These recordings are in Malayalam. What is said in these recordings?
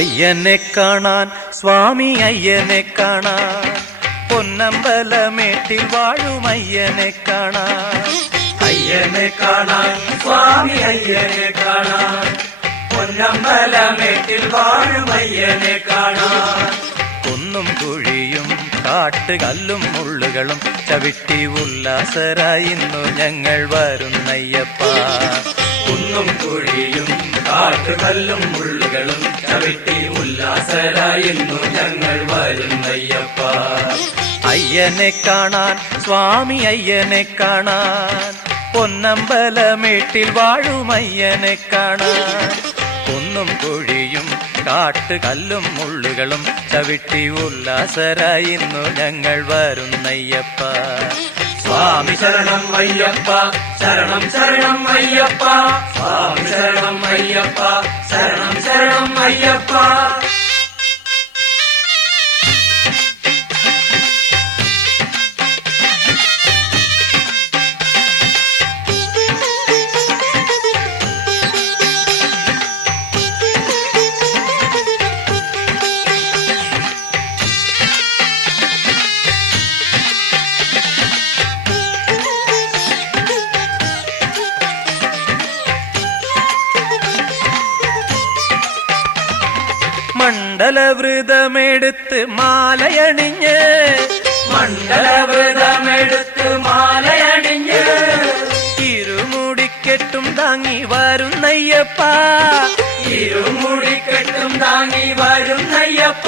അയ്യനെ കാണാൻ സ്വാമി അയ്യനെ കാണാൻ പൊന്നമ്പലമേട്ടിൽ വാഴും അയ്യനെ കാണാൻ. അയ്യനെ കാണാൻ സ്വാമി അയ്യനെ കാണാൻ പൊന്നമ്പലമേട്ടിൽ വാഴും അയ്യനെ കാണാൻ. കുന്നും കുഴിയും കാട്ടുകല്ലും മുള്ളുകളും ചവിട്ടി ഉല്ലാസരായി ഇന്നു ഞങ്ങൾ വരുന്നയ്യപ്പ. കുന്നും കുഴിയും കാട്ടുകല്ലും മുള്ളുകളും ചവിട്ടി ഉല്ലാസരായിരുന്നു ഞങ്ങൾ വരുന്നയ്യപ്പ. അയ്യനെ കാണാൻ സ്വാമി അയ്യനെ കാണാൻ പൊന്നമ്പലമേട്ടിൽ വാഴും അയ്യനെ കാണാൻ. കുന്നും കുഴിയും കാട്ടുകല്ലും മുള്ളുകളും ചവിട്ടി ഉല്ലാസരായി ഇന്നു ഞങ്ങൾ വരുന്നയ്യപ്പ. സ്വാമി ശരണം അയ്യപ്പ ശരണം ശരണം അയ്യപ്പ. സ്വാമി ശരണം അയ്യപ്പ ശരണം ശരണം അയ്യപ്പ. മണ്ഡലവ്രതമെടുത്ത് മാലയണിഞ്ഞ് മണ്ഡലവ്രതമെടുത്ത് മാലയണിഞ്ഞ് ഇരുമുടിക്കെട്ടും താങ്ങി വരുന്നയ്യപ്പ. ഇരുമുടിക്കെട്ടും താങ്ങി വരുന്നയ്യപ്പ.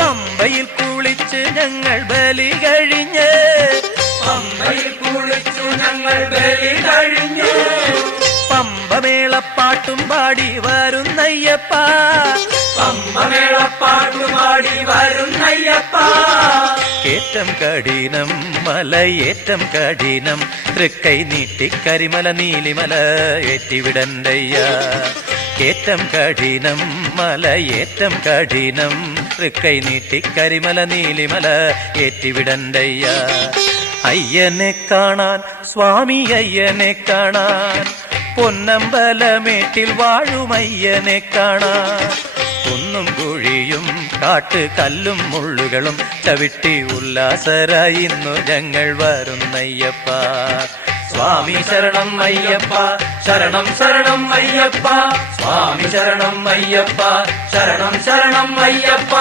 പമ്പയിൽ കുളിച്ച് ഞങ്ങൾ ബലി കഴിഞ്ഞ് പമ്പയിൽ കുളിച്ചു ഞങ്ങൾ ബലി കഴിഞ്ഞു. പമ്പമേളപ്പാട്ടും പാടി വരുന്നയ്യപ്പ. പമ്പമേളപ്പാട്ടുപാടി വരുന്നയ്യപ്പ. ഏറ്റം കഠിനം മലയേറ്റം കഠിനം തൃക്കൈ നീട്ടി കരിമല നീലിമല ഏറ്റിവിടണ്ടയ്യ. ഏറ്റം കഠിനം മലയേറ്റം കഠിനം തൃക്കൈ നീട്ടി കരിമല നീലിമല ഏറ്റിവിടണ്ടയ്യ. അയ്യനെ കാണാൻ സ്വാമി അയ്യനെ കാണാൻ പൊന്നമ്പലമേട്ടിൽ വാഴും അയ്യനെ കാണാൻ. കുന്നും കുഴിയും കാട്ടുകല്ലും മുള്ളുകളും ചവിട്ടി ഉല്ലാസരായി ഇന്നു ഞങ്ങൾ വരുന്നയ്യപ്പ. സ്വാമി ശരണം അയ്യപ്പ ശരണം ശരണം അയ്യപ്പ. സ്വാമി ശരണം അയ്യപ്പ ശരണം ശരണം അയ്യപ്പ.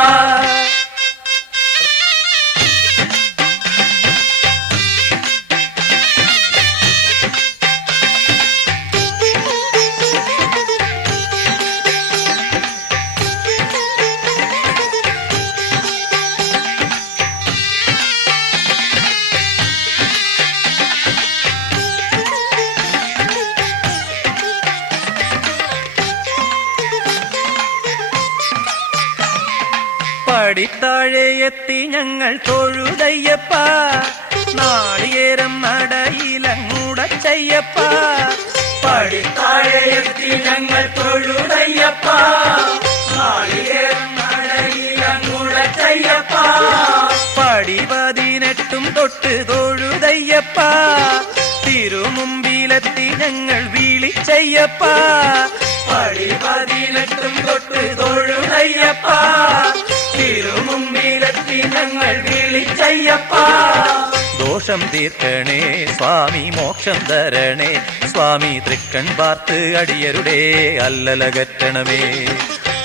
പടിത്താഴെ എത്തി ഞങ്ങൾ തൊഴുതയ്യപ്പ. നാളികേരം നടയിലങ്ങൂടച്ചയ്യപ്പ. പടിത്താഴെ എത്തി ഞങ്ങൾ തൊഴുതയ്യപ്പ. നാളികേരം നടയിലങ്ങൂടച്ചയ്യപ്പ. പടി 18 തൊട്ട് തൊഴുതയ്യപ്പ. തിരുമുമ്പിലെത്തി ഞങ്ങൾ വിളിച്ചയ്യപ്പ. പടി 18 തൊട്ട് തൊഴുതയ്യപ്പ. തിരുമുമ്പിലെത്തി ഞങ്ങൾ വിളിച്ചയ്യപ്പ. ദോഷം തീർക്കണേ സ്വാമി മോക്ഷം തരണേ സ്വാമി തൃക്കൺ പാർത്ത് അടിയരുടെ അല്ലലകറ്റണമേ.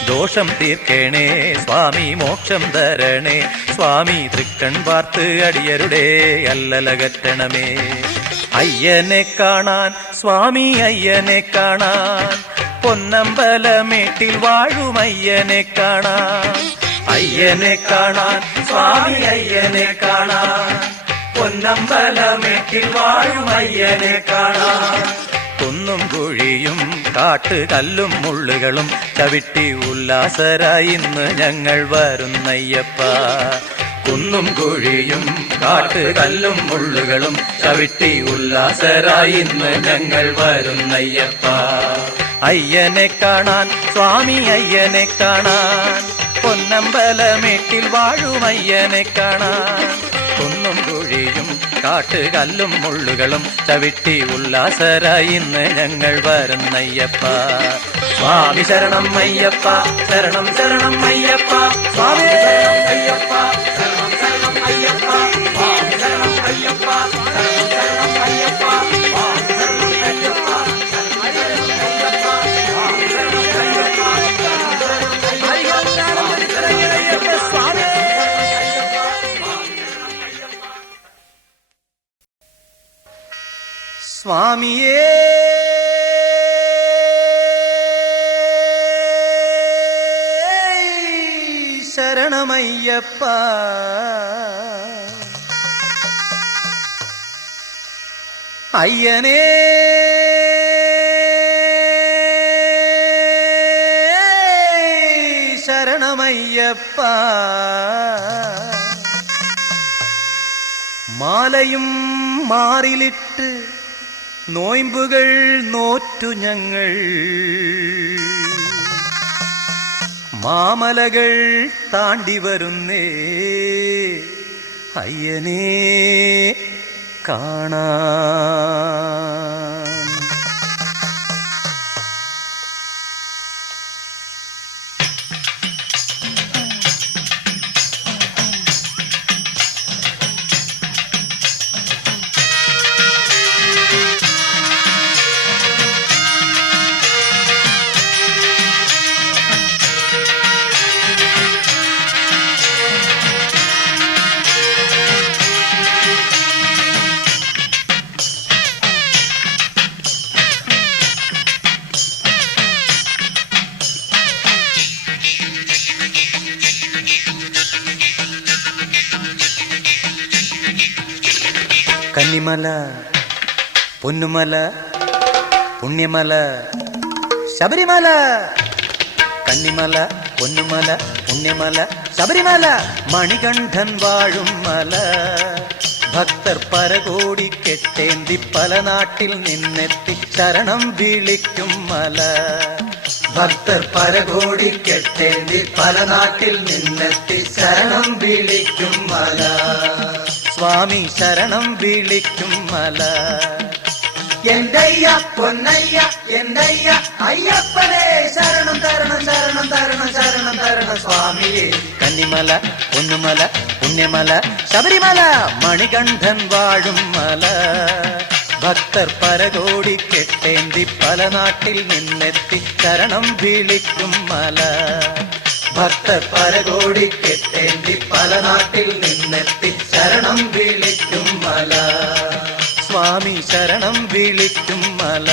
ദോഷം തീർക്കണേ സ്വാമി മോക്ഷം തരണേ സ്വാമി തൃക്കൺ പാർത്ത് അടിയരുടെ അല്ലലകറ്റണമേ. അയ്യനെ കാണാൻ സ്വാമി അയ്യനെ കാണാൻ പൊന്നമ്പലമേട്ടിൽ വാഴും അയ്യനെ കാണാൻ. അയ്യനെ കാണാൻ സ്വാമി അയ്യനെ കാണാൻ പൊന്നമ്പലമേട്ടിൽ വാഴും അയ്യനെ കാണാൻ. കുന്നും കുഴിയും കാട്ടുകല്ലും മുള്ളുകളും ചവിട്ടി ഉല്ലാസരായി ഇന്ന് ഞങ്ങൾ വരുന്നയ്യപ്പ. കുന്നും കുഴിയും കാട്ടുകല്ലും മുള്ളുകളും ചവിട്ടി ഉല്ലാസരായി ഇന്ന് ഞങ്ങൾ വരുന്നയ്യപ്പ. അയ്യനെ കാണാൻ സ്വാമി അയ്യനെ കാണാൻ പൊന്നമ്പലമേട്ടിൽ വാഴും അയ്യനെ കാണാൻ. കുന്നും കുഴിയും കാട്ടുകല്ലും മുള്ളുകളും ചവിട്ടി ഉല്ലാസരായി ഇന്ന് ഞങ്ങൾ വരുന്നയ്യപ്പ. സ്വാമി ശരണം അയ്യപ്പ, ശരണം ശരണം അയ്യപ്പ, സ്വാമി ശരണം അയ്യപ്പ, ശരണം ശരണം അയ്യപ്പ, സ്വാമി ശരണം അയ്യപ്പ, ശരണം ശരണം അയ്യപ്പ, സ്വാമി ശരണം അയ്യപ്പ, ശരണം ശരണം അയ്യപ്പ, സ്വാമി ശരണം അയ്യപ്പ, സ്വാമി. സ്വാമിയേ ശരണമയ്യപ്പ. അയ്യനേ ശരണമയ്യപ്പ. മാലയും മാറിലിട്ട് നോയമ്പുകൾ നോറ്റു ഞങ്ങൾ മാമലകൾ താണ്ടി വരുന്നേ അയ്യനേ കാണാൻ. കന്നിമല പൊന്നുമല പുണ്യമല ശബരിമല. കന്നിമല പൊന്നുമല പുണ്യമല ശബരിമല മണികണ്ഠൻ വാഴും മല. ഭക്തർ പരകോടി കെട്ടേന്തി പല നാട്ടിൽ നിന്നെത്തി ശരണം വിളിക്കും മല. ഭക്തർ പരകോടി കെട്ടേന്തി പല നാട്ടിൽ നിന്നെത്തി ശരണം വിളിക്കും മല. സ്വാമി ശരണം വിളിക്കും മല. എന്തയ്യ പൊന്നയ്യ എന്തയ്യ അയ്യപ്പനെ ശരണം തരണം ശരണം തരണം ശരണം തരണം സ്വാമിയെ. കന്നിമല പൊന്നുമല പുണ്യമല ശബരിമല മണികണ്ഠൻ വാഴും മല. ഭക്തർ പരകോടി കെട്ടേന്തി പല നാട്ടിൽ നിന്നെത്തി ശരണം വിളിക്കും മല. ഭക്തർ പരകോടി കെട്ടേന്തി പല നാട്ടിൽ നിന്നെത്തി ശരണം വിളിക്കും മല. സ്വാമി ശരണം വിളിക്കും മല.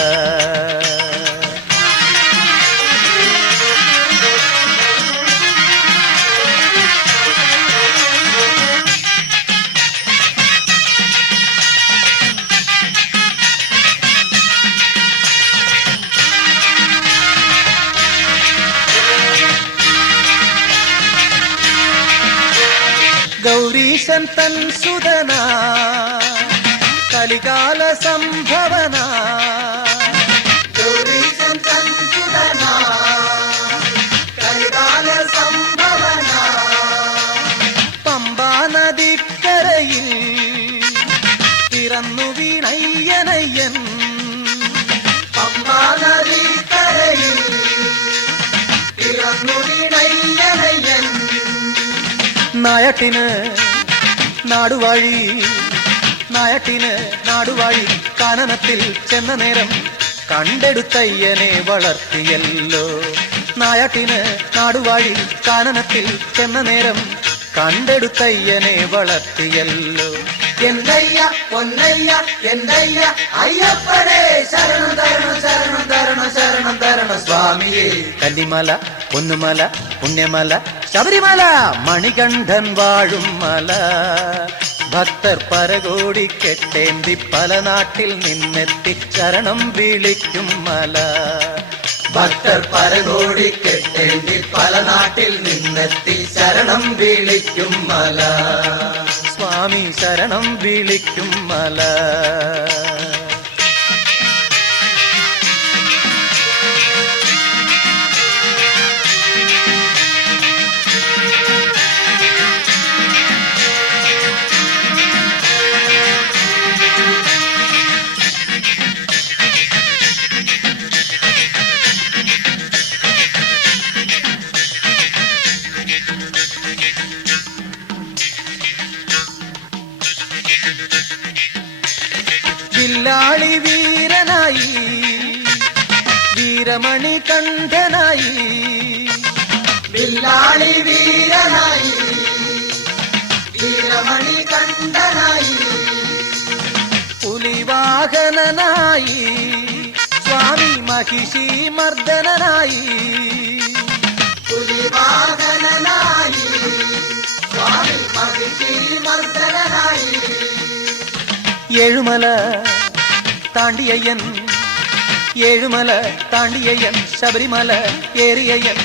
ഗൗരീശൻ തൻ സുതന കലികാല സംഭവന. ഗൗരീശൻ തൻ സുതന കലികാല സംഭവന. പമ്പാ നദിക്കരയിൽ പിറന്നു വീണയ്യനയ്യൻ. പമ്പാ നദിക്കരയിൽ പിറന്നു വീണയ്യനയ്യൻ. നായട്ടിന് നാടുവാഴി നായട്ടിന് നാടുവാഴി കാനനത്തിൽ ചെന്ന നേരം കണ്ടെടുത്തയ്യനെ വളർത്തിയല്ലോ. നായട്ടിന് നാടുവാഴി കാനനത്തിൽ ചെന്ന നേരം കണ്ടെടുത്തയ്യനെ വളർത്തിയല്ലോ. എന്തയ്യ പൊന്നയ്യ എന്തയ്യ അയ്യപ്പനെ ശരണം തരണം ശരണം തരണം ശരണം തരണം സ്വാമിയെ. കന്നിമല പൊന്നുമല പുണ്യമല ശബരിമല മണികണ്ഠൻ വാഴും മല. ഭക്തർ പരകോടി കെട്ടേന്തി പല നാട്ടിൽ നിന്നെത്തി ശരണം വിളിക്കും മല. ഭക്തർ പരകോടി കെട്ടേന്തി പല നാട്ടിൽ നിന്നെത്തി ശരണം വിളിക്കും മല. സ്വാമി ശരണം വിളിക്കും മല. വില്ലാളി വീരനായി വീരമണി കണ്ഠനായി വില്ലാളി വീരനായി വീരമണി കണ്ഠനായി പുലിവാഹനനായി സ്വാമി മഹിഷി മർദ്ദനായി പുലിവാഹനനായി സ്വാമി മഹിഷി മർദ്ദനായി ഏഴുമല താണ്ടിയയ്യൻ ഏഴുമല താണ്ടിയയ്യൻ ശബരിമല ഏറിയയ്യൻ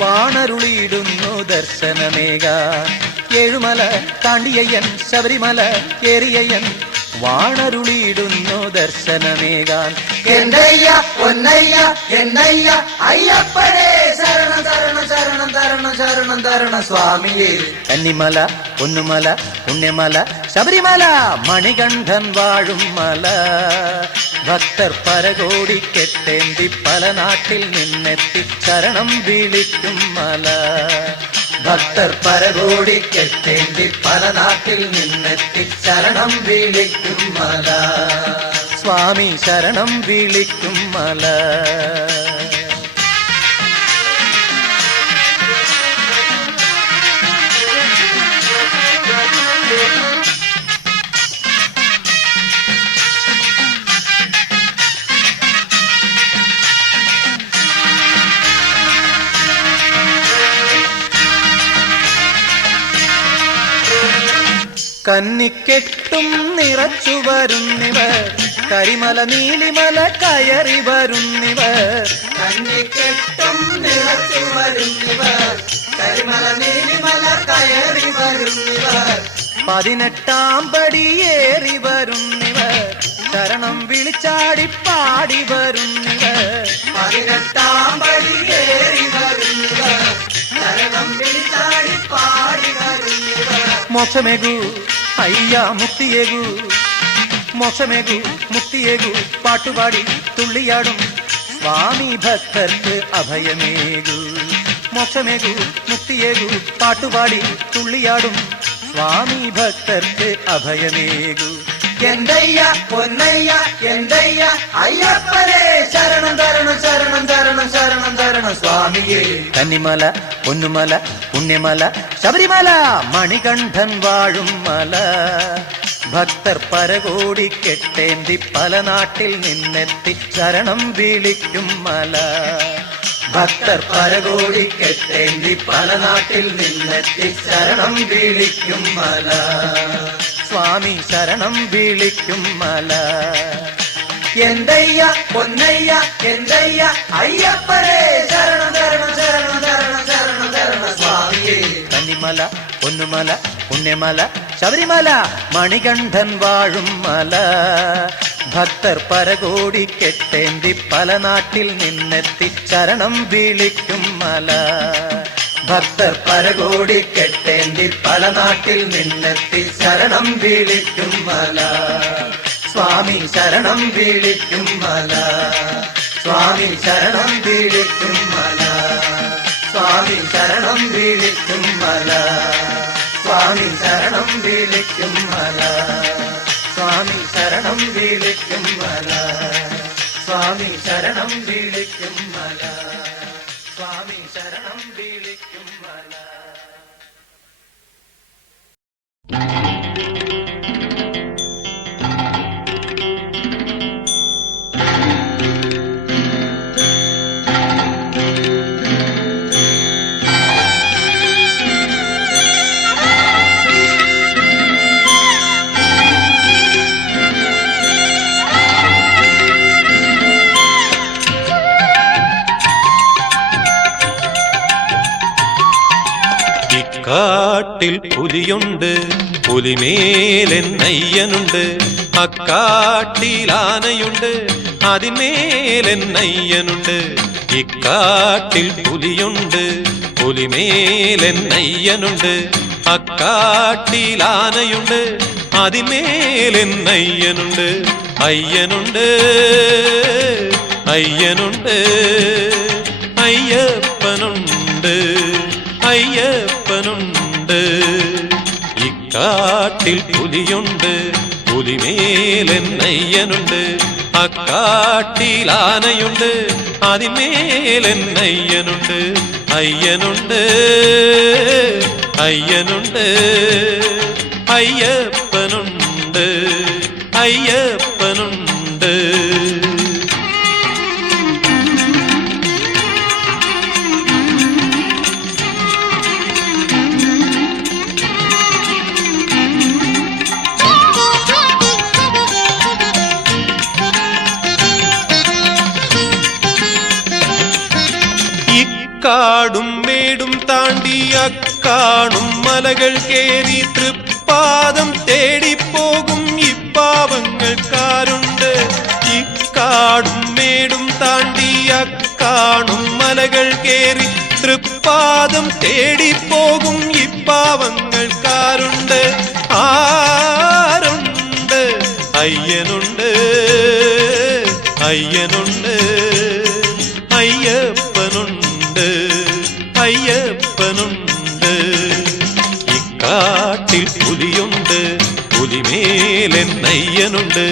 വാണരുളിയിടുന്നു ദർശനമേക ഏഴുമല താണ്ടിയയ്യൻ ശബരിമല ഏറിയയ്യൻ വാണരുളിയിടുന്നു ദർശനമേകാൻ എന്തയ്യ പൊന്നയ്യ എന്നയ്യ അയ്യപ്പനേ ശരണം ശരണം ശരണം തരണം ശരണം തരണം സ്വാമിയേ കന്നിമല പൊന്നുമല പുണ്യമല ശബരിമല മണികണ്ഠൻ വാഴും മല ഭക്തർ പരകോടിക്കെട്ടേന്തി പല നാട്ടിൽ നിന്നെത്തി ശരണം വിളിക്കും മല ഭക്തർ പരകോടിക്കെട്ടേന്തി പല നാട്ടിൽ നിന്നെത്തി ശരണം വിളിക്കും മല സ്വാമി ശരണം വിളിക്കും മല കന്നിക്കെട്ടും നിറച്ചു വരുന്നിവർ കരിമല നീലിമല കയറി വരുന്നിവർ കന്നിക്കെട്ടും നിറച്ചു വരുന്നിവർ കരിമല നീലിമല കയറി വരുന്നിവർ 18 പടിയേറി വരുന്നിവർ ശരണം വിളിച്ചാടി പാടി വരുന്നിവർ 18 പടിയേറി വരുന്നിവർ ശരണം വിളിച്ചാടി പാടി വരുന്നിവർ മോക്ഷമേകു അയ്യ മുക്തിയേകു മോക്ഷമേകു മുക്തിയേകു പാട്ടുപാടി തുള്ളിയാടും സ്വാമി ഭക്തർക്ക് അഭയമേകു മോക്ഷമേകു മുക്തിയേകു പാട്ടുപാടി തുള്ളിയാടും സ്വാമി ഭക്തർക്ക് അഭയമേകു എന്തയ്യ പൊന്നയ്യ എന്തയ്യ അയ്യപ്പനേ ശരണം തരണം ശരണം തരണം ശരണം തരണം സ്വാമിയേ കന്നിമല പൊന്നുമല പുണ്യമല ശബരിമല മണികണ്ഠൻ വാഴും മല ഭക്തർ പരകോടിക്കെട്ടേന്തി പല നാട്ടിൽ നിന്നെത്തി ശരണം വിളിക്കും മല ഭക്തർ പരകോടിക്കെട്ടേന്തി പല നാട്ടിൽ നിന്നെത്തി ശരണം വിളിക്കും മല സ്വാമി ശരണം വിളിക്കും മല എന്തയ്യ പൊന്നയ്യ എന്തയ്യ അയ്യപ്പനേ ശരണം തരണം ശരണം തരണം ശരണം തരണം സ്വാമിയേ കന്നിമല പൊന്നുമല പുണ്യമല ശബരിമല മണികണ്ഠൻ വാഴും മല ഭക്തർ പരകോടിക്കെട്ടേന്തി പല നാട്ടിൽ നിന്നെത്തി ശരണം വിളിക്കും മല ഭക്തർ പരകോടിക്കെട്ടേന്തി പല നാട്ടിൽ നിന്നെത്തി ശരണം വിളിക്കും മല സ്വാമി ശരണം വിളിക്കും മല സ്വാമി ശരണം വിളിക്കും മല സ്വാമി ശരണം വിളിക്കും മല സ്വാമി ശരണം വിളിക്കും മല സ്വാമി ശരണം വിളിക്കും മല സ്വാമി ശരണം വിളിക്കും മല സ്വാമി ശരണം വിളിക്കും മല കാട്ടിൽ പുലിയുണ്ട് പുലിമേലെന്നയ്യനുണ്ട് അക്കാട്ടിലാനയുണ്ട് അതിന്മേലെന്നയ്യനുണ്ട് ഇക്കാട്ടിൽ പുലിയുണ്ട് പുലിമേലെന്നയ്യനുണ്ട് അക്കാട്ടിലാനയുണ്ട് അതിന്മേലെന്നയ്യനുണ്ട് അയ്യനുണ്ട് അയ്യനുണ്ട് അയ്യപ്പനുണ്ട് അയ്യപ്പനുണ്ട് ഇക്കാട്ടിൽ പുലിയുണ്ട് പുലിമേലെന്നയ്യനുണ്ട് അക്കാട്ടിലാനയുണ്ട് അതിന്മേലെന്നയ്യനുണ്ട് അയ്യനുണ്ട് അയ്യനുണ്ട് അയ്യപ്പനുണ്ട് അയ്യപ്പനുണ്ട് കാടും മേടും താണ്ടി അക്കാണും മലകൾ കേറി തൃപ്പാദം തേടിപ്പോകും ഇപ്പാവങ്ങൾക്കാരുണ്ട് ഇക്കാടും മേടും താണ്ടി അക്കാണും മലകൾ കേറി തൃപ്പാദം തേടിപ്പോകും ഇപ്പാവങ്ങൾക്കാരുണ്ട് ആരുണ്ട് അയ്യനുണ്ട് അയ്യനുണ്ട് അയ്യപ്പനുണ്ട് അയ്യപ്പനുണ്ട് ഇക്കാട്ടിൽ പുലിയുണ്ട് പുലിമേലെന്നയ്യനുണ്ട്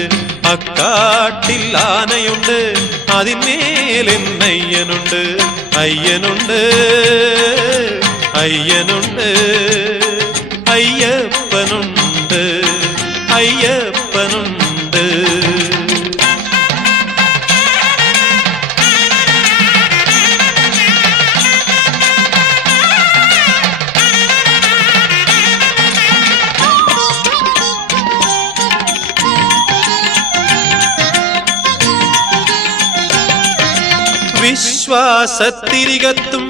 അക്കാട്ടിൽ ആനയുണ്ട് അതിന്മേലെന്നയ്യനുണ്ട് അയ്യനുണ്ട് അയ്യനുണ്ട് അയ്യപ്പനുണ്ട് അയ്യപ്പനുണ്ട് വിശ്വാസത്തിരികത്തും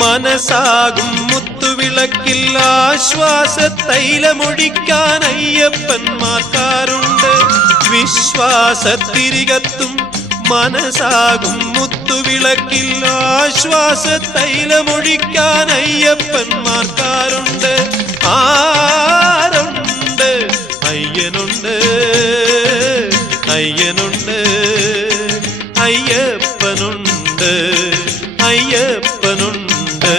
മനസ്സാകും മുത്തുവിളക്കിൽ ആശ്വാസ തൈലമൊഴിക്കാൻ അയ്യപ്പന്മാർക്കാരുണ്ട് വിശ്വാസത്തിരികത്തും മനസ്സാകും മുത്തുവിളക്കിൽ ആശ്വാസ തൈലമൊഴിക്കാൻ അയ്യപ്പന്മാർക്കാരുണ്ട് ആരുണ്ട് അയ്യനുണ്ട് അയ്യനുണ്ട് അയ്യപ്പനുണ്ട് അയ്യപ്പനുണ്ട്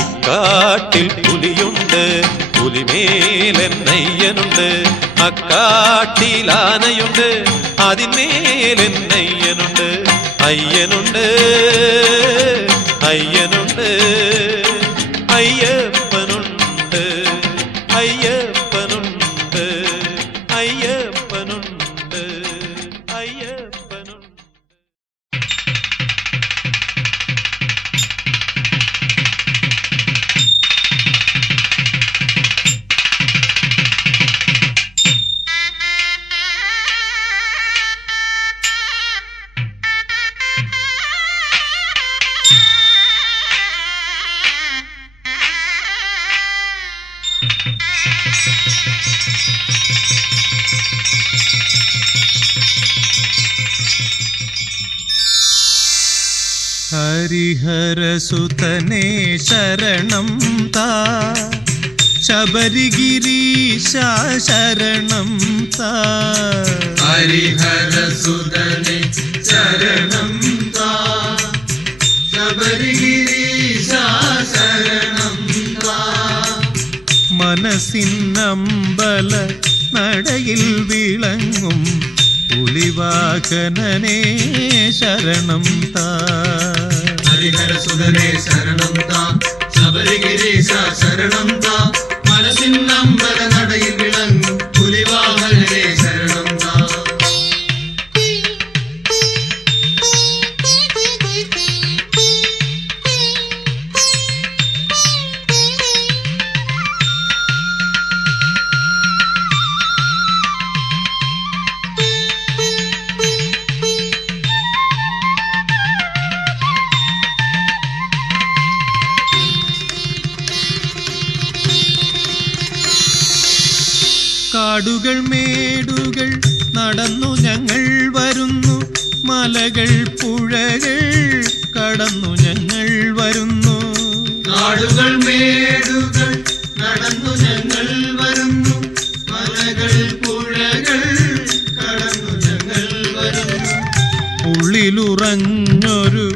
ഇക്കാട്ടിൽ പുലിയുണ്ട് പുലിമേലെന്നയ്യനുണ്ട് അക്കാട്ടിലാനയുണ്ട് അതിന്മേലെന്നയ്യനുണ്ട് അയ്യനുണ്ട് അയ്യനുണ്ട് അയ്യപ്പനുണ്ട് അയ്യപ്പനുണ്ട് അയ്യപ്പനുണ്ട് അയ്യപ്പനുണ്ട് ഹരിഹരസുതനേ ശരണം താ ശബരിഗിരീശ ശരണം താ ഹരിഹരസുതനേ ശരണം താ ശബരിഗിരീശ ശരണം താ മനസ്സിന്നമ്പല നടയിൽ വിളങ്ങും പുലിവാഹനനേ ശരണം താ ഹരിഹരസുതനേ ശരണം താ ശബരിഗിരീശ ശരണം താ മനസ്സിന്നമ്പല നടയിൽ വിളങ്ങും പുലിവാഹനനേ ശരണം താ കാടുകൾ മേടുകൾ നടന്നു ഞങ്ങൾ വരുന്നു മലകൾ പുഴകൾ കടന്നു ഞങ്ങൾ വരുന്നു കാടുകൾ മേടുകൾ നടന്നു ഞങ്ങൾ വരുന്നു മലകൾ പുഴകൾ കടന്നു ഞങ്ങൾ വരുന്നു ഉള്ളിലുറഞ്ഞൊരു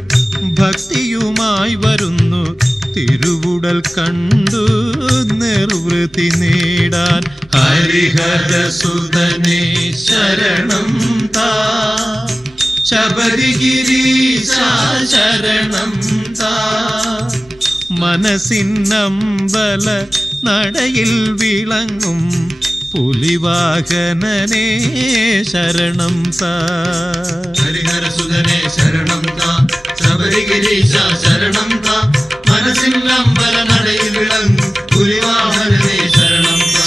ഭക്തിയുമായി വരുന്നു തിരുവുടൽ കണ്ടു നിർവൃതി നേടാൻ ഹരിഹരസുതനെ ശരണം താ ശബരിഗിരീശ ശരണം താ മനസ്സിന്നമ്പല നടയിൽ വിളങ്ങും പുലിവാഹനനെ ശരണം താ ഹരിഹരസുതനെ ശരണം താ ശബരിഗിരീശ ശരണം താ മനസ്സിന്നമ്പല നടയിൽ വിളങ്ങും പുലിവാഹനനെ ശരണം താ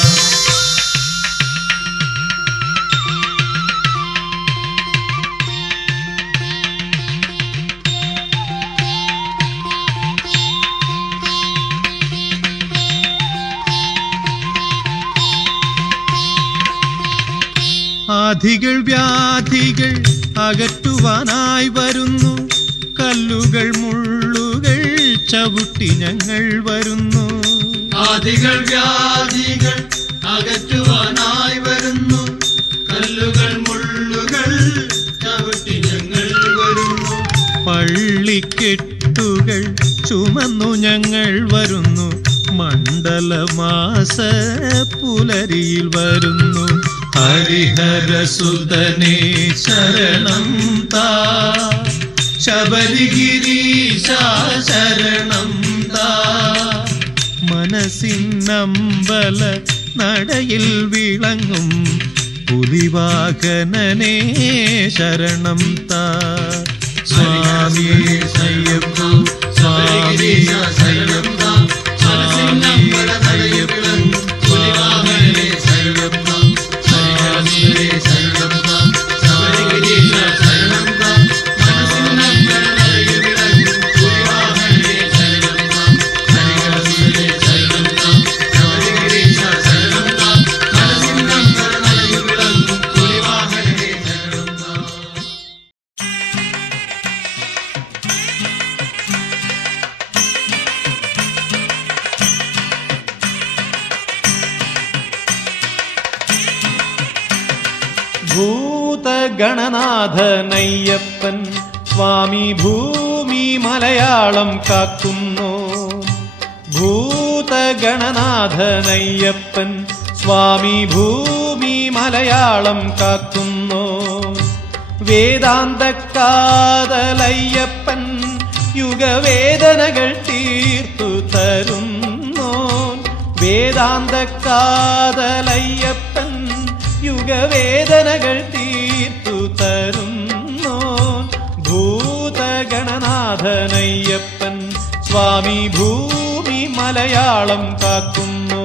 ആധികൾ വ്യാധികൾ അകറ്റുവാനായി വരുന്നു കല്ലുകൾ മുള്ളുകൾ ചവിട്ടി ഞങ്ങൾ വരുന്നു ആദികൾ വ്യാധികൾ അകറ്റുവാനായി വരുന്നു കല്ലുകൾ മുള്ളുകൾ ചവിട്ടി ഞങ്ങൾ വരുന്നു പള്ളിക്കെട്ടുകൾ ചുമന്നു ഞങ്ങൾ വരുന്നു മണ്ഡലമാസ പുലരിയിൽ വരുന്നു ഹരിഹരസുതനെ ശരണം താ ശബരിഗിരീശ ശരണം താ മനസ്സിന്നമ്പല നടയിൽ വിളങ്ങും പുലിവാഹനനെ ശരണം താ സ്വാമിയേ അയ്യപ്പ സ്വാമിയേ അയ്യപ്പ സ്വാമിയേ അയ്യപ്പ സ്വാമിയേ അയ്യപ്പ സ്വാമിയേ അയ്യപ്പ ശബരിഗിരീശ ശരണം താ മനസ്സിന്നമ്പല നടയിൽ വിളങ്ങും പുലിവാഹനനെ ശരണം താ ഹരിഹരസുതനെ ശരണം താ ശബരിഗിരീശ ശരണം താ മനസ്സിന്നമ്പല നടയിൽ വിളങ്ങും പുലിവാഹനനെ ശരണം താ ഭൂതഗണനാഥനയ്യപ്പൻ സ്വാമി ഭൂമി മലയാളം കാക്കുന്നു ഭൂതഗണനാഥനയ്യപ്പൻ സ്വാമി ഭൂമി മലയാളം കാക്കുന്നു വേദാന്തക്കാതലയ്യപ്പൻ യുഗവേദനകൾ തീർത്തു തരുന്നു വേദാന്തക്കാതലയ്യപ്പൻ യുഗവേദനകൾ തീർത്തു തരുന്നു ഭൂതഗണനാഥനയ്യപ്പൻ സ്വാമി ഭൂമി മലയാളം കാക്കുന്നു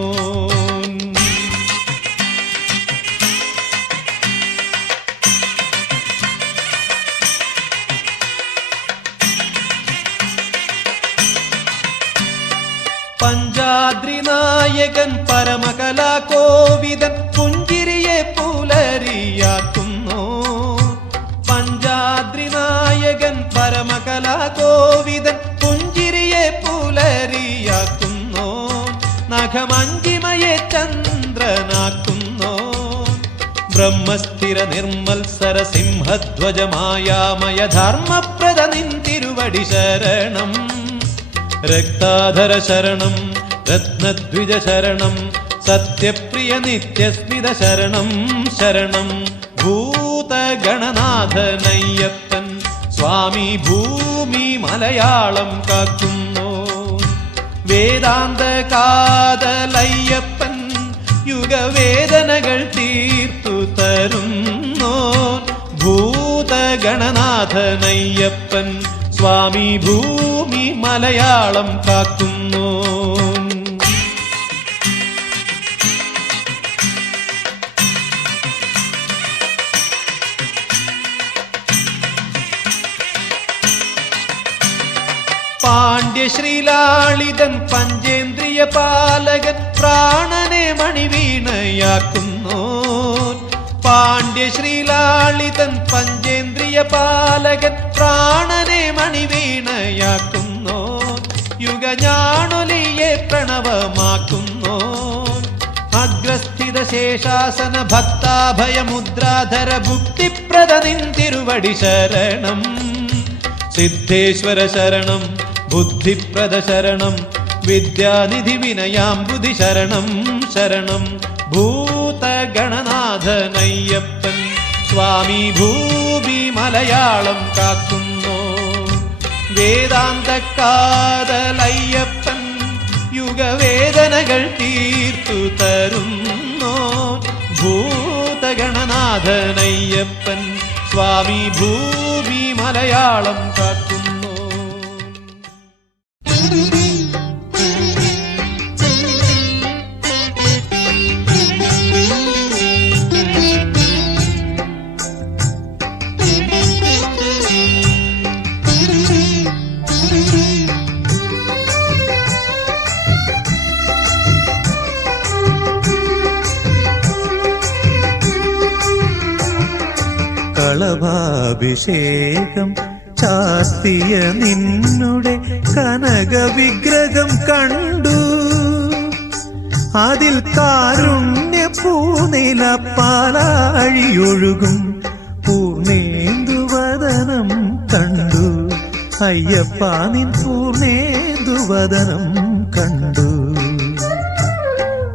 പഞ്ചാദ്രിനായകൻ പരമകലാകോവിദൻ പുഞ്ചിരിയെ പുലരിയാക്കുന്നു പഞ്ചാദ്രിനായകൻ പരമകലാകോവിദൻ പുഞ്ചിരിയെ പുലരിയാക്കുന്നു നഖമഞ്ജിമയെ ചന്ദ്രനാക്കുന്നു ബ്രഹ്മസ്ഥിര നിർമ്മത്സര സിംഹധ്വജമായാമയ ധർമ്മപ്രദ നിൻ തിരുവടി ശരണം രക്താധര ശരണം രത്നദ്വിജ ശരണം സത്യപ്രിയ നിത്യസ്മിത ശരണം ശരണം ഭൂതഗണനാഥനയ്യപ്പൻ സ്വാമി ഭൂമി മലയാളം കാക്കുന്നു വേദാന്ത കാതലയ്യപ്പൻ യുഗവേദനകൾ തീർത്തു തരുന്നു ഭൂതഗണനാഥനയ്യപ്പൻ സ്വാമി ഭൂമി മലയാളം കാക്കുന്നു പാണ്ഡ്യശ്രീലാളിതൻ പഞ്ചേന്ദ്രിയ പാലകൻ പ്രാണനെ മണിവീണയാക്കുന്നു പാണ്ഡ്യശ്രീലാളിതൻ പഞ്ചേന്ദ്രിയ പാലകൻ പ്രാണനെ മണിവീണയാക്കുന്നു യുഗഞാണൊലിയെ പ്രണവമാക്കുന്നു അഗ്രസ്ഥിത ശേഷാസന ഭക്താഭയമുദ്രാധര ഭുക്തിപ്രദ നിൻ തിരുവടി ശരണം സിദ്ധേശ്വര ശരണം ബുദ്ധിപ്രദ ശരണം വിദ്യാനിധി വിനയാംബുധി ശരണം ശരണം ഭൂതഗണനാഥനയ്യപ്പൻ സ്വാമി ഭൂമി മലയാളം കാക്കുന്നോ വേദാന്തക്കാതലയ്യപ്പൻ യുഗവേദനകൾ തീർത്തു തരുന്നോ ഭൂതഗണനാഥനയ്യപ്പൻ സ്വാമി ഭൂമി മലയാളം കാക്കുന്നോ. കളഭാഭിഷേകം ചാർത്തിയ നിന്നുടെ കനക വിഗ്രഹം കണ്ടു. അതിൽ കാരുണ്യ പൂനില പാലാഴിയൊഴുകും പൂർണേന്ദുവദനം കണ്ടു. അയ്യപ്പ നിൻ പൂർണേന്ദുവദനം കണ്ടു.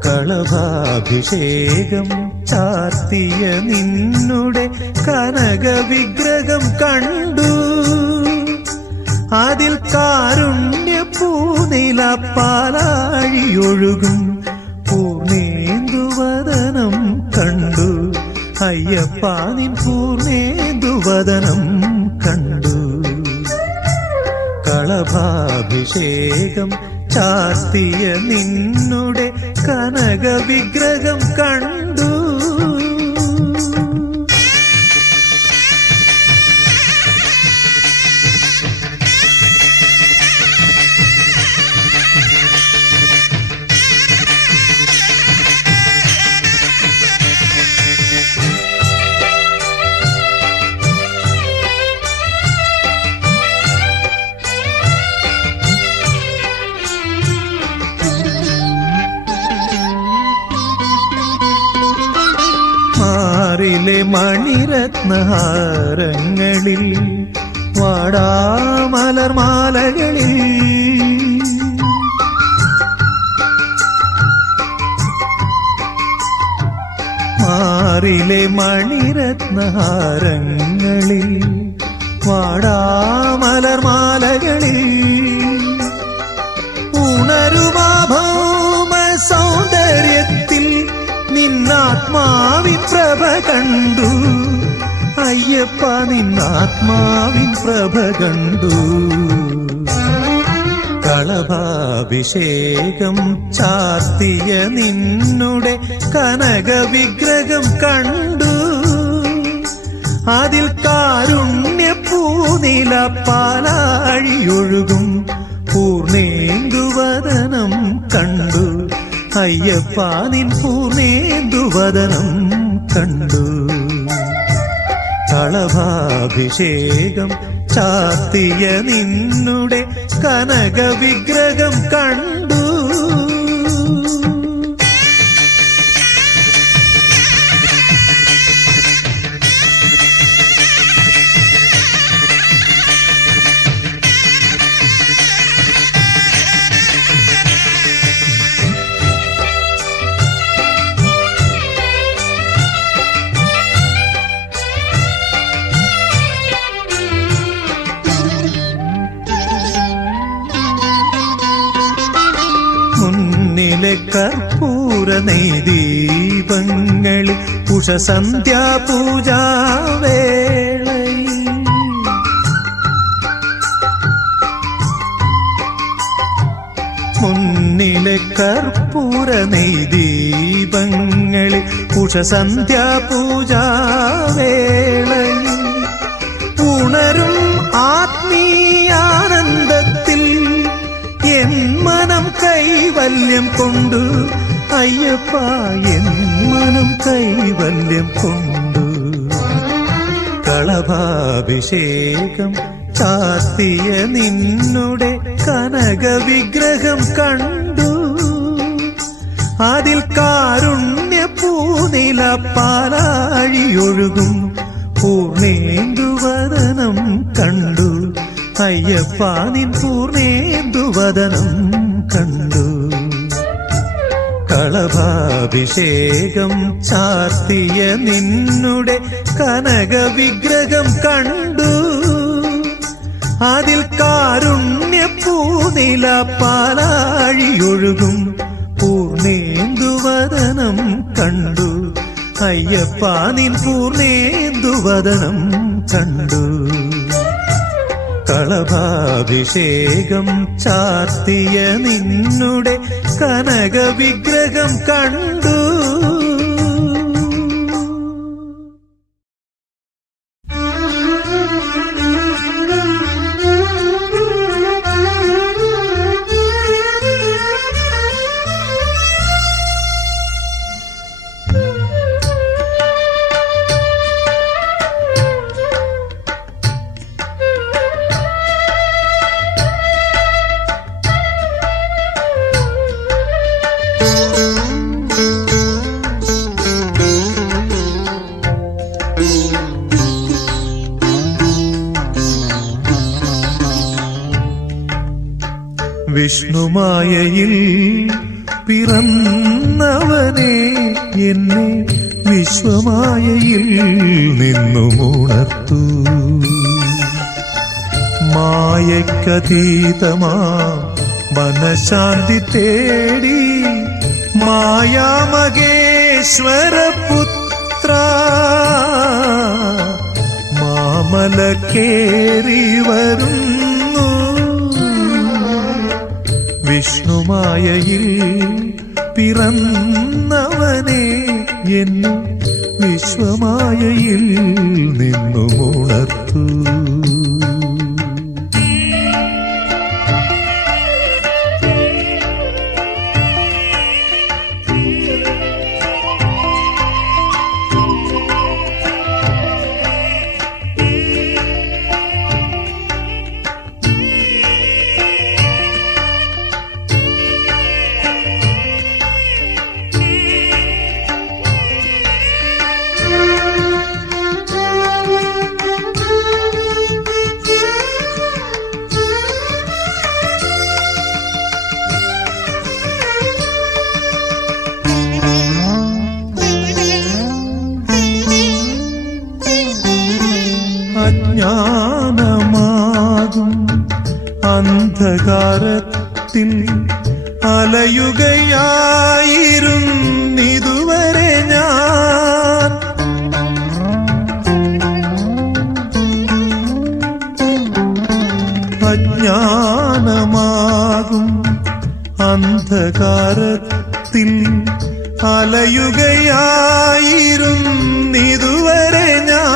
കളഭാഭിഷേകം ചാർത്തിയ നിന്നുടെ കനക വിഗ്രഹം കണ്ടു. അതിൽ കാരുണ്യ പൂനില പാലാഴിയൊഴുകും പൂർണേന്ദുവദനം കണ്ടു. അയ്യപ്പ നിൻ പൂർണേന്ദുവദനം കണ്ടു. കളഭാഭിഷേകം ചാർത്തിയ നിന്നുടെ കനക വിഗ്രഹം കണ്ടു. മാറിലെ മണിരത്നഹാരങ്ങളിൽ വാടാമലർമാലകളിൽ മാറിലെ മണിരത്നഹാരങ്ങളിൽ വാടാമലർമാലകളിൽ ഉണരുമാ ഭൗമ സൗന്ദര്യത്തിൽ നിന്നാത്മാവിൻ പ്രഭ കണ്ടു. അയ്യപ്പ നിന്നാത്മാവിൻ പ്രഭ കണ്ടു. കളഭാഭിഷേകം ചാർത്തിയ നിന്നുടെ കനക വിഗ്രഹം കണ്ടു. അതിൽ കാരുണ്യ പൂനില പാലാഴിയൊഴുകും പൂർണേന്ദുവദനം കണ്ടു. അയ്യപ്പ നിൻ പൂർണേന്ദുവദനം കണ്ടു. കളഭാഭിഷേകം ചാർത്തിയ നിന്നുടെ കനക വിഗ്രഹം കണ്ടു. മുന്നിലെ കർപ്പൂര നെയ്ദീപങ്ങളിൽ ഉഷസന്ധ്യാപൂജാവേളയിൽ മുന്നിലെ കർപ്പൂര നെയ്ദീപങ്ങളിൽ ഉഷസന്ധ്യാപൂജാവേളയിൽ ഉണരും ആത്മീയാനന്ദത്തിൽ എൻ മനം കൈവല്യം കൊണ്ടു. അയ്യപ്പ എൻ മനം കൈവല്യം കൊണ്ടു. കളഭാഭിഷേകം ചാർത്തിയ നിന്നുടെ കനക വിഗ്രഹം കണ്ടു. അതിൽ കാരുണ്യ പൂനില പാലാഴിയൊഴുകും പൂർണേന്ദുവദനം കണ്ടു. അയ്യപ്പ നിൻ പൂർണേന്ദുവദനം കണ്ടു. കളഭാഭിഷേകം ചാർത്തിയ നിന്നുടെ കനക വിഗ്രഹം കണ്ടു. അതിൽ കാരുണ്യപ്പൂനില പാലാഴിയൊഴുകും പൂർണേന്ദുവദനം കണ്ടു. അയ്യപ്പ നിൻ പൂർണേന്ദുവദനം കണ്ടു. കളഭാഭിഷേകം ചാർത്തിയ നിന്നുടെ കനക വിഗ്രഹം കണ്ടു. വിഷ്ണുമായയിൽ പിറന്നവനെ എന്നെ വിശ്വമായയിൽ നിന്നുമുണർത്തു. മായക്കതീതമാ മനഃശാന്തി തേടി മായാമഹേശ്വരപുത്ര മാമല കേറി വരുന്നു. വിഷ്ണുമായയിൽ പിറന്നവനെ എന്നെ വിശ്വമായയിൽ നിന്നുമുണർത്തു. അജ്ഞാനമാകും അന്ധകാരത്തിൽ അലയുകയായിരുന്നിതുവരെ ഞാൻ. അജ്ഞാനമാകും അന്ധകാരത്തിൽ അലയുകയായിരുന്നിതുവരെ ഞാൻ.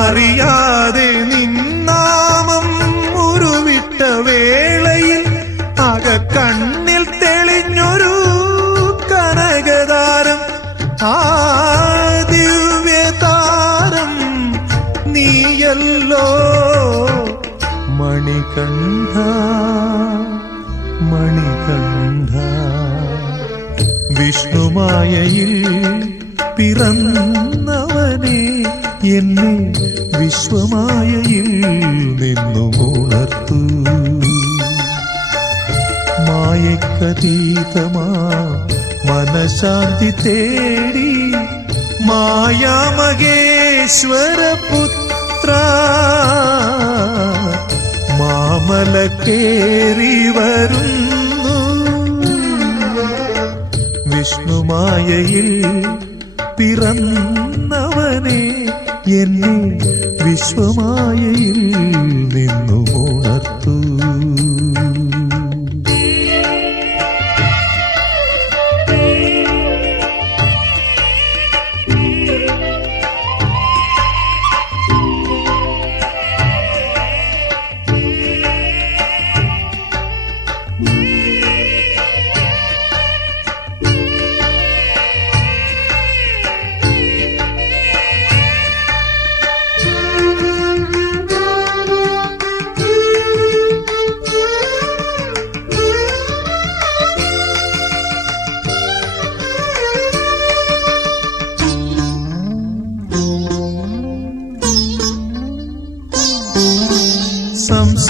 അറിയാതെ നിന്നാമം ഉരുവിട്ട വേളയിൽ അകക്കണ്ണിൽ തെളിഞ്ഞൊരു കനകതാരം. ആ ദിവ്യതാരം നീയല്ലോ മണികണ്ഠ മണികണ്ഠ. വിഷ്ണുമായയിൽ പിറന്നവനെ എന്നെ വിശ്വമായയിൽ നിന്നുമുണർത്തു. മായക്കതീതമാ മനഃശാന്തി തേടി മായാമഹേശ്വരപുത്ര മാമല കേറി വരുന്നു. വിഷ്ണുമായയിൽ പിറന്നവനെ എന്നെ വിശ്വമായയിൽ നിന്നുമുണർത്തു.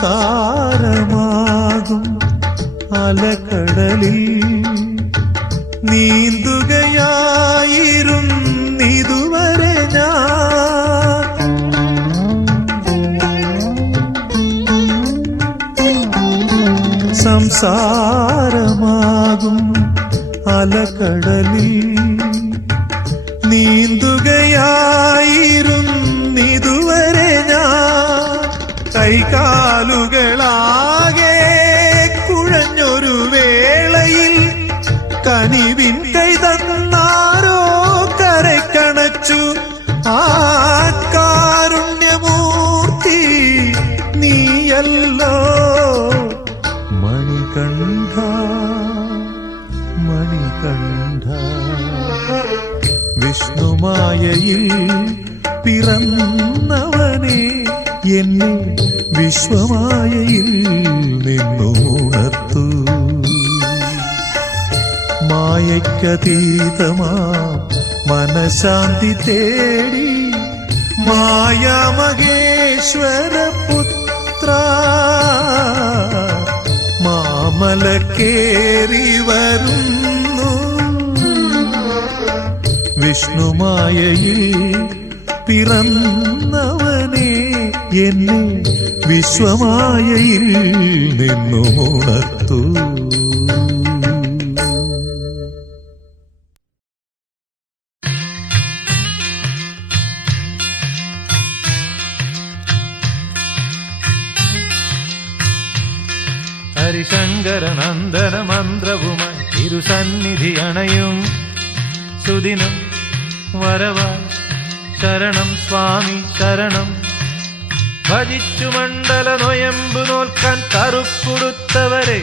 സംസാരമാകും അലകടലിൽ നീന്തുകയായിരുന്നിതുവരെ ഞാൻ. സംസാരമാകും അലകടലിൽ നീന്തുകയായിരുന്നിതുവരെ ഞാൻ. കൈകാലുകളാകെ കുഴഞ്ഞൊരു വേളയിൽ കനിവിൻ കൈ തന്നാരോ കരക്കണച്ചു. ആ കാരുണ്യമൂർത്തി നീയല്ലോ മണികണ്ഠ മണികണ്ഠ. വിഷ്ണുമായയിൽ പിറന്നവനെ എന്നെ വിശ്വമായയിൽ നിന്നുണർത്തു. മായയ്ക്കതീതമാം മനഃശാന്തി തേടി മായാമഹേശ്വരപുത്ര മാമലക്കേറി വരുന്നു. വിഷ്ണുമായയിൽ പിറന്നവനെ എന്നെ വിശ്വമായയിൽ നിന്നുണർത്തു. ഹരിശങ്കരനന്ദന മന്ത്രവുമായി തിരുസന്നിധി അണയും സുദിനം വരവായി ശരണം സ്വാമി ശരണം. ഭജിച്ചു മണ്ഡല നൊയമ്പു നോൽക്കാൻ കറുപ്പുടുത്തവരെ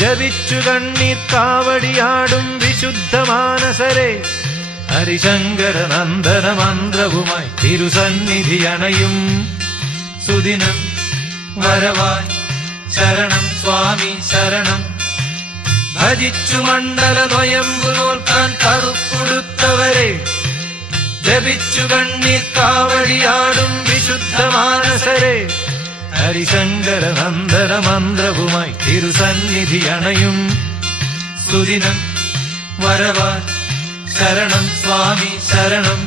ജപിച്ചു കണ്ണീർ കാവടിയാടും വിശുദ്ധ മാനസരെ. ഹരിശങ്കരനന്ദന മന്ത്രവുമായി തിരുസന്നിധി അണയും സുദിനം വരവായി ശരണം സ്വാമി ശരണം. ഭജിച്ചു മണ്ഡല നൊയമ്പു നോൽക്കാൻ കറുപ്പുടുത്തവരെ ജപിച്ചു കണ്ണീർ കാവടിയാടും വിശുദ്ധ മാനസരെ. ഹരിശങ്കരനന്ദന മന്ത്രവുമായി തിരുസന്നിധി അണയും സുദിനം വരവായി ശരണം സ്വാമി ശരണം.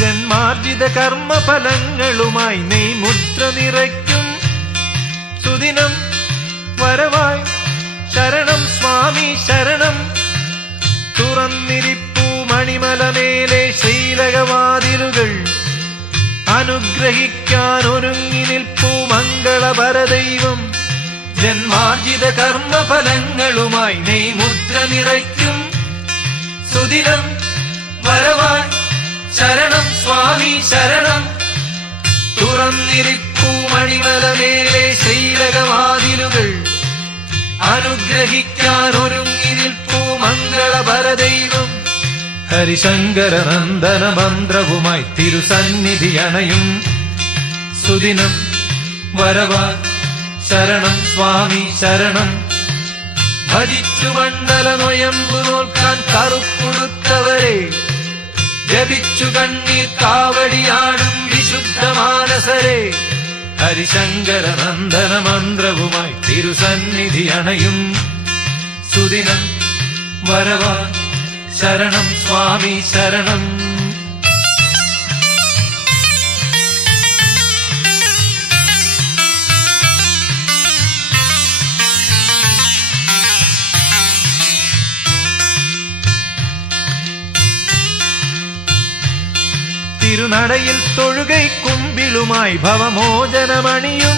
ജന്മാർജിത കർമ്മഫലങ്ങളുമായി നെയ് മുദ്ര നിറയ്ക്കും സുദിനം വരവായി ശരണം സ്വാമി ശരണം. തുറന്നിരിപ്പൂ മണിമലമേലെ ശ്രീലകവാതിലുകൾ അനുഗ്രഹിക്കാൻ ഒരുങ്ങി നിൽപ്പൂ മംഗളപരദൈവം. ജന്മാർജിത കർമ്മഫലങ്ങളുമായി നെയ് മുദ്ര നിറയ്ക്കും സുദിനം വരവായി ശരണം സ്വാമി ശരണം. തുറന്നിരിപ്പൂ മണിമലമേലെ ശ്രീലകവാതിലുകൾ അനുഗ്രഹിക്കാൻ ഒരുങ്ങി നിൽപ്പൂ മംഗളപരദൈവം. ഹരിശങ്കരനന്ദന മന്ത്രവുമായി തിരുസന്നിധി അണയും സുദിനം വരവായി ശരണം സ്വാമി ശരണം. ഭജിച്ചു മണ്ഡല നൊയമ്പു നോൽക്കാൻ കറുപ്പുടുത്തവരെ ജപിച്ചു കണ്ണീർ കാവടിയാടും വിശുദ്ധ മാനസരെ. ഹരിശങ്കരനന്ദന മന്ത്രവുമായി തിരുസന്നിധി അണയും സുദിനം വരവായി ശരണം സ്വാമി ശരണം. തിരുനടയിൽ തൊഴുകൈ കുമ്പിളുമായി ഭവമോചനമണിയും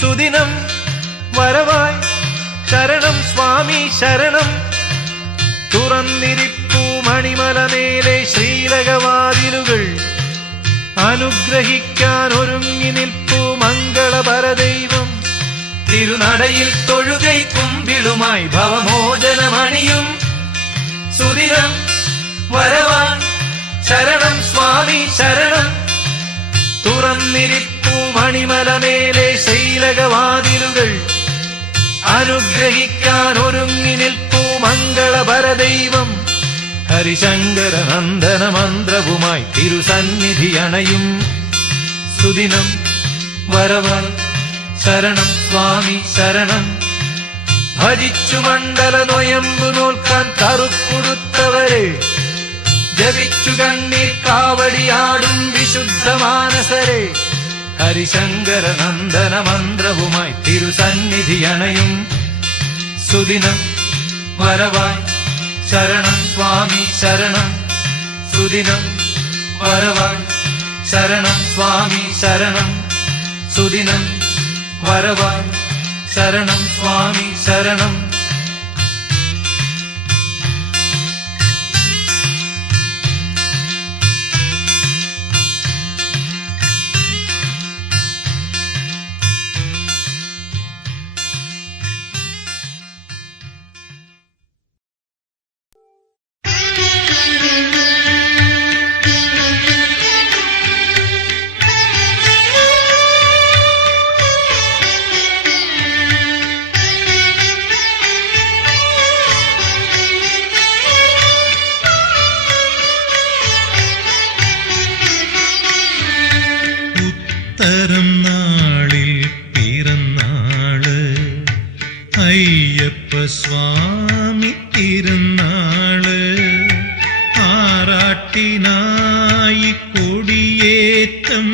സുദിനം വരവായി ശരണം സ്വാമി ശരണം. തുറന്നിരിപ്പൂ മണിമലമേലെ ശ്രീലകവാതിലുകൾ അനുഗ്രഹിക്കാൻ ഒരുങ്ങി നിൽപ്പൂ മംഗളപരദൈവം. തിരുനടയിൽ തൊഴുകൈ കുമ്പിളുമായി ഭവമോചനമണിയും സുദിനം വരവായി ശരണം സ്വാമി ശരണം. തുറന്നിരിപ്പൂ മണിമലമേലെ ശൈലകവാതിലുകൾ അനുഗ്രഹിക്കാൻ ഒരുങ്ങി നിൽപ്പൂ മംഗളപരദൈവം. ഹരിശങ്കര നന്ദന മന്ത്രവുമായി തിരുസന്നിധി അണയും സുദിനം വരവായി ശരണം സ്വാമി ശരണം. ഭജിച്ചു മണ്ഡല നൊയമ്പു നോൽക്കാൻ കറുക്കുടുത്തവരെ, ജപിച്ചു കണ്ണീർ കാവടിയാടും വിശുദ്ധ മാനസരെ, ഹരിശങ്കര നന്ദന മന്ത്രവുമായി തിരുസന്നിധി അണയും സുദിനം വരവായി ശരണം സ്വാമി ശരണം. സുദിനം വരവായി ശരണം സ്വാമി ശരണം. സുദിനം വരവായി ശരണം സ്വാമി ശരണം. ഉത്തരം നാളിൽ പിറന്നാള്, അയ്യപ്പ സ്വാമി തിരുനാള്. ആറാട്ടിനായി കൊടിയേറ്റം,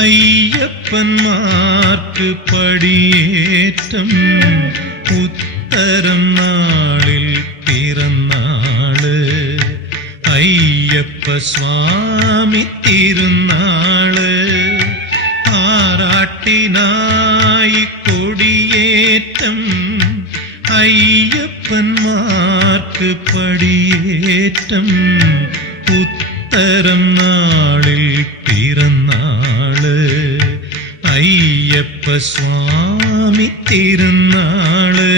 അയ്യപ്പന്മാർക്ക് പടിയേറ്റം. ഉത്തരം നാളിൽ പിറന്നാള്, അയ്യപ്പ സ്വാമി തിരുനാള്. ആറാട്ടിനായി കൊടിയേറ്റം, അയ്യപ്പന്മാർക്ക് പടിയേറ്റം. ഉത്തരം നാളിൽ പിറന്നാള്, അയ്യപ്പ സ്വാമി തിരുനാള്.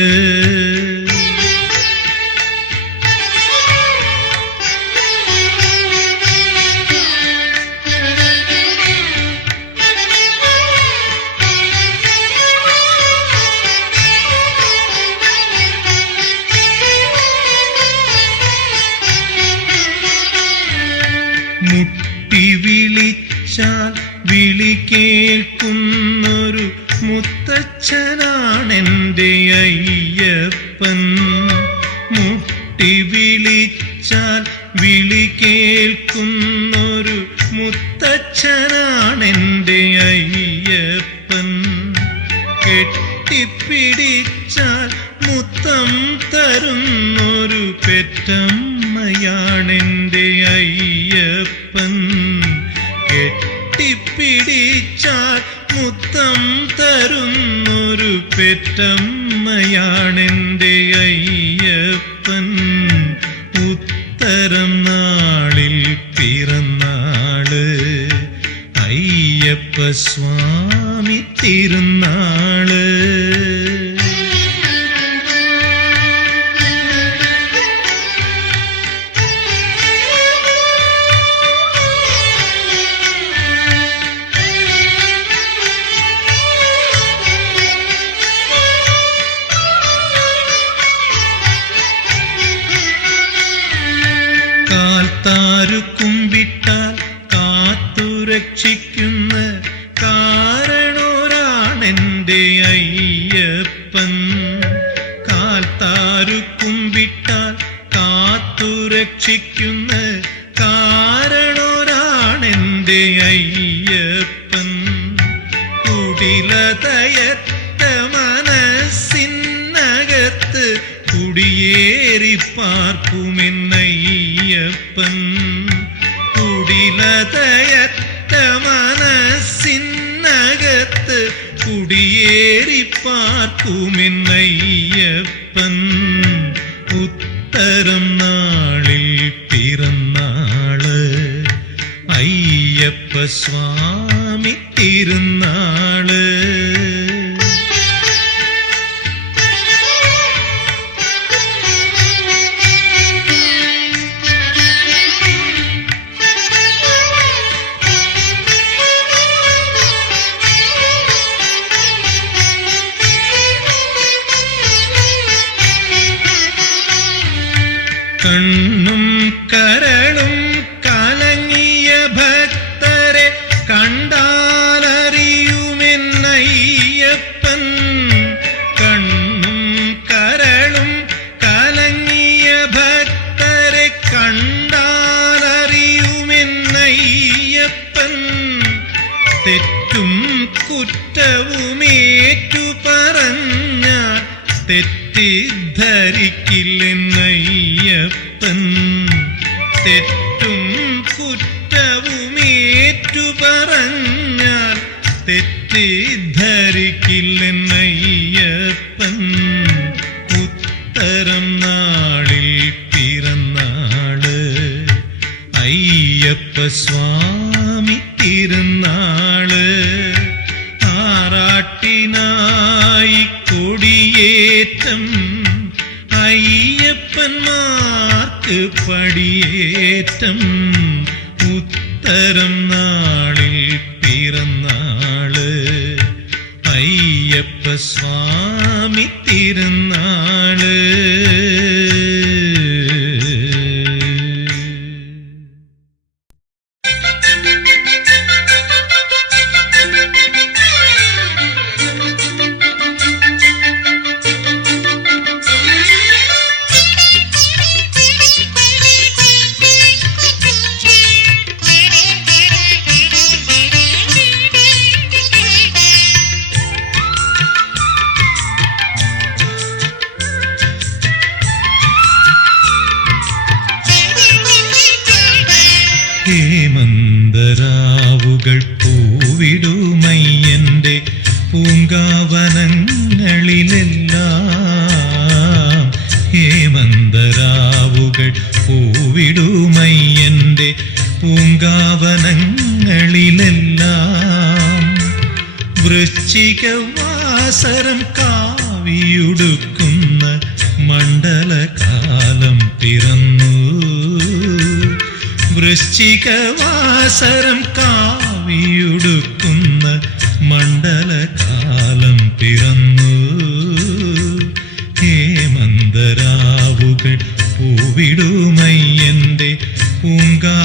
മുട്ടി വിളിച്ചാൽ വിളി കേൾക്കുന്നൊരു മുത്തച്ഛനാണെന്റെ അയ്യപ്പൻ. മുട്ടി വിളിച്ചാൽ വിളി കേൾക്കുന്നൊരു മുത്തച്ഛനാണെന്റെ അയ്യപ്പൻ. കെട്ടിപ്പിടിച്ചാൽ മുത്തം തരുന്നൊരു പെറ്റമ്മയാണെന്റെ അയ്യപ്പൻ. കെട്ടിപ്പിടിച്ചാൽ മുത്തം തരുന്നൊരു പെറ്റമ്മയാണെന്റെ അയ്യപ്പൻ. ഉത്തരം നാളിൽ പിറന്നാള്, അയ്യപ്പ സ്വാമി തിരുനാള്. കാൽത്താരു കുമ്പിട്ടാൽ കാത്തുരക്ഷിക്കുന്ന കാരണോരാണെന്റെ അയ്യപ്പൻ. കാൽത്താരു കുമ്പിട്ടാൽ കാത്തുരക്ഷിക്കുന്ന കാരണോരാണെന്റെ അയ്യപ്പൻ. കുടിലതയറ്റ മനസ്സിനകത്ത് കുടിയേറിപ്പാർക്കുമെന്നയ്യപ്പൻ. കുടിലതയറ്റ മനസ്സിനകത്ത് കുടിയേറിപ്പാർക്കുമെന്നയ്യപ്പൻ. ഉത്തരം നാളിൽ പിറന്നാള്, അയ്യപ്പ സ്വാമി തിരുനാള്. കണ്ണും കരളും കലങ്ങിയ ഭക്തരെ കണ്ടാലറിയുമെന്നയ്യപ്പൻ. കണ്ണും കരളും കലങ്ങിയ ഭക്തരെ കണ്ടാലറിയുമെന്നയ്യപ്പൻ. തെറ്റും കുറ്റവുമേറ്റു പറഞ്ഞ തെറ്റിദ്ധരിക്കില്ലെന്നയ്യപ്പൻ. തെറ്റും കുറ്റവുമേറ്റു പറഞ്ഞാൽ തെറ്റിദ്ധരിക്കില്ലെന്നയ്യപ്പൻ. ഉത്തരം നാളിൽ പിറന്നാള് അയ്യപ്പ സ്വാമി തിരുനാള്. ആറാട്ടിനായി കൊടിയേറ്റം അയ്യപ്പന്മാർക്ക് പടിയേറ്റം. ഉത്തരം നാളിൽ പിറന്നാള് അയ്യപ്പ സ്വാമി തിരുനാള്. ഹേമന്തരാവുകൾ പൂവിടുമയ്യന്റെ പൂങ്കാവനങ്ങളിലെല്ലാം. ഹേമന്തരാവുകൾ പൂവിടുമയ്യന്റെ പൂങ്കാവനങ്ങളിലെല്ലാം. വൃശ്ചികവാസരം കാവിയുടുക്കുന്ന മണ്ഡലകാലം പിറന്നു. വൃശ്ചികവാസരം കാവിയുടുക്കുന്ന മണ്ഡലകാലം പിറന്നു. ഹേമന്തരാവുകൾ പൂവിടുമയ്യന്റെ പൂങ്കാവനങ്ങളിലെല്ലാം.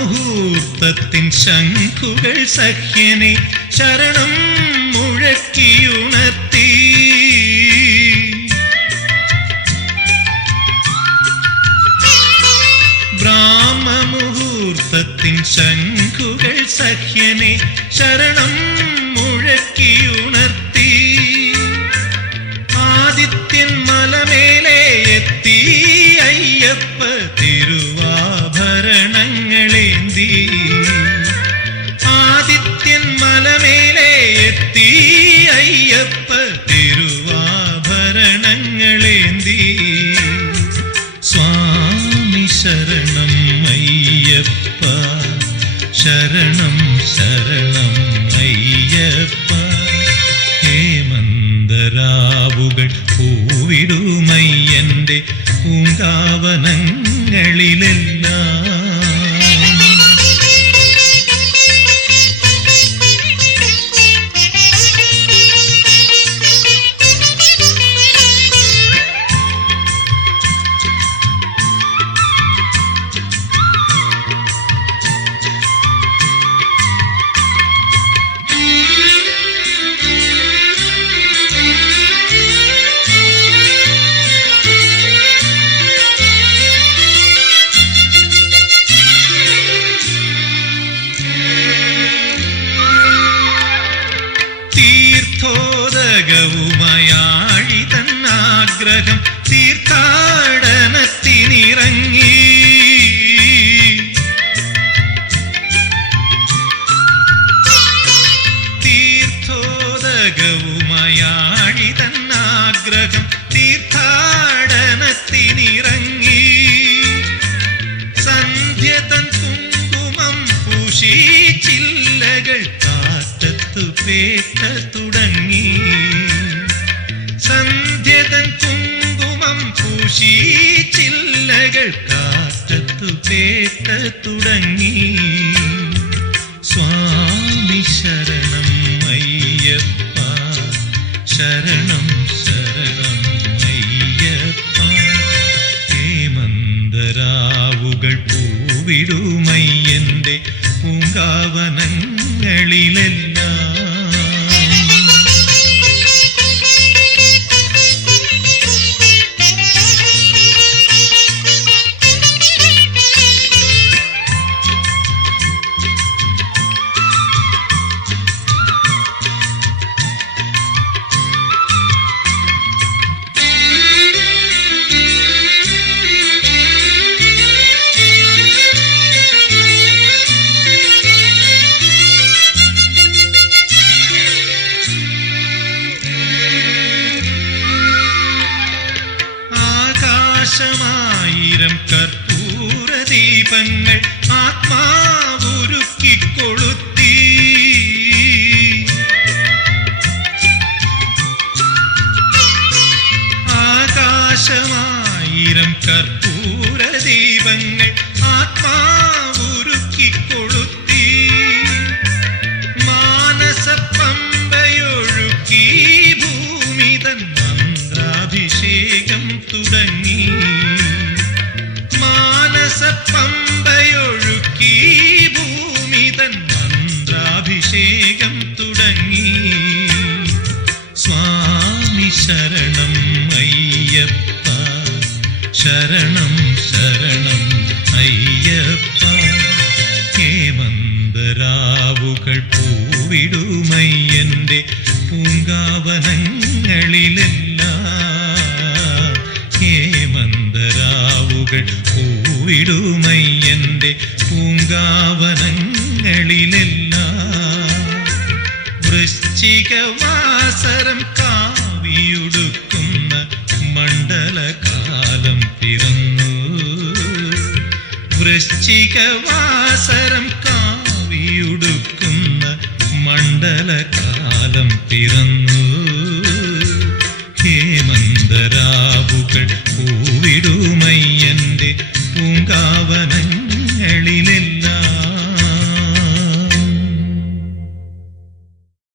ബ്രാഹ്മമുഹൂർത്തത്തിൻ ശംഖുകൾ സഖ്യനെ ശരണം മുഴക്കിയുണർത്തി. ബ്രാഹ്മമുഹൂർത്തത്തിൻ ശംഖുകൾ സഖ്യനെ ശരണം മുഴക്കിയുണർത്തി. ആദിത്യൻ മലമേലെ എത്തി അയ്യപ്പ തിരുവാഭരണങ്ങളേന്തി. ആദിത്യൻ മലമേലെ എത്തി അയ്യപ്പ തിരുവാഭരണങ്ങളേന്തി. സ്വാമി ശരണം അയ്യപ്പ ശരണം ശരണം അയ്യപ്പ. ഹേമന്തരാവുകൾ പൂവിടുമയ്യന്റെ പൂങ്കാവനങ്ങളിലെല്ലാം. തീർത്ഥോദകവുമയാഴിതന്നാഗ്രഹം തീർത്ഥാടനത്തിനിറങ്ങി. തിലകവുമായാഴി തന്നാഗ്രഹം തീർത്ഥാടനത്തിനിറങ്ങി സന്ധ്യ തൻ കുങ്കുമം പൂശി ചില്ലകൾ കാറ്റത്തു പേട്ട തുടങ്ങി സന്ധ്യ തൻ കുങ്കുമം പൂശി ചില്ലകൾ കാറ്റത്തു പേട്ട തുടങ്ങി സ്വാമി ശരണം അയ്യപ്പ ശരണം ശരണം അയ്യപ്പ ഹേമന്തരാവുകൾ പൂവിടുമയ്യന്റെ പൂങ്കാവനങ്ങളിലെല്ലാം ആകാശമായിരം കർപ്പൂര ദീപങ്ങൾ ആത്മാവുരുക്കിക്കൊളുത്തി ആകാശമായിരം കർപ്പൂര ദീപങ്ങൾ ആത്മാവുരുക്കിക്കൊളുത്തി മാനസപ്പമ്പയൊഴുക്കി ഭൂമി തൻ മന്ത്രാഭിഷേകം തുടങ്ങി മാനസപ്പമ്പയൊഴുക്കി ഭൂമി തൻ മന്ത്രാഭിഷേകം തുടങ്ങി സ്വാമി ശരണം അയ്യപ്പ ശരണം ശരണം അയ്യപ്പ ഹേമന്തരാവുകൾ പൂവിടുമയ്യന്റെ പൂങ്കാവനങ്ങളിലെല്ലാം ഹേമന്തരാവുകൾ പൂവിടുമയ്യന്റെ പൂങ്കാവനങ്ങളിലെല്ലാം വൃശ്ചികവാസരം കാവിയുടുക്കുന്ന മണ്ഡലകാലം പിറന്നു വൃശ്ചികവാസരം കാവിയുടുക്കുന്ന മണ്ഡലകാലം പിറന്നു ഹേമന്തരാവുകൾ പൂവിടുമയ്യന്റെ പൂങ്കാവനങ്ങളിലെല്ലാം